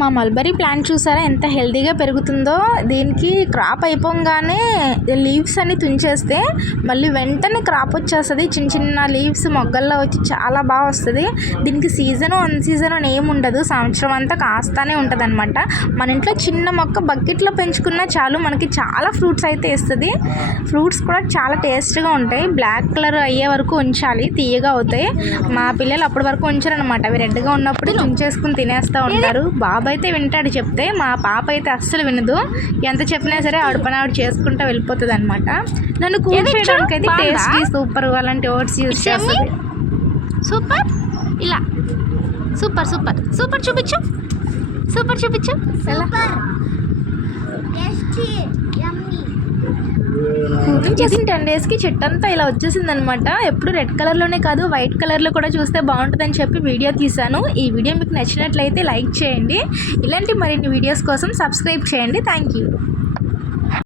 మా mulberry plant చూసారా ఎంత హెల్తీగా పెరుగుతుందో. దీనికి క్రాప్ అయిపోగానే లీవ్స్ అన్ని తుంచేస్తే మళ్ళీ వెంటనే క్రాప్ వచ్చేస్తుంది. చిన్న చిన్న లీవ్స్ మొగ్గల్లో వచ్చి చాలా బాగా వస్తుంది. దీనికి సీజను అన్ సీజన్ అని ఏమి ఉండదు, సంవత్సరం అంతా కాస్తానే ఉంటుంది అనమాట. మన ఇంట్లో చిన్న మొక్క బకెట్లో పెంచుకున్నా చాలు, మనకి చాలా ఫ్రూట్స్ అయితే ఇస్తుంది. ఫ్రూట్స్ కూడా చాలా టేస్ట్గా ఉంటాయి. బ్లాక్ కలర్ అయ్యే వరకు ఉంచాలి, తీయగా అవుతాయి. మా పిల్లలు అప్పటి వరకు ఉంచారనమాట. అవి రెడ్గా ఉన్నప్పుడు తుంచేసుకుని తినేస్తూ ఉంటారు. బాబు అయితే వింటాడు చెప్తే, మా పాప అయితే అస్సలు వినదు. ఎంత చెప్పినా సరే ఆవిడ పని ఆవిడ చేసుకుంటూ వెళ్ళిపోతుంది అనమాట. నన్ను కూర్చోడానికి అయితే టేస్టీ సూపర్ అలాంటి వర్డ్స్ యూజ్ చేస్తుంది. సూపర్, ఇలా సూపర్ సూపర్ సూపర్ చూపించు, సూపర్ చూపించు. ఎలా చేసిన 10 డేస్కి చెట్టు అంతా ఇలా వచ్చేసింది అనమాట. ఎప్పుడు రెడ్ కలర్లోనే కాదు, వైట్ కలర్లో కూడా చూస్తే బాగుంటుందని చెప్పి వీడియో తీశాను. ఈ వీడియో మీకు నచ్చినట్లయితే లైక్ చేయండి. ఇలాంటి మరిన్ని వీడియోస్ కోసం సబ్స్క్రైబ్ చేయండి. Thank you.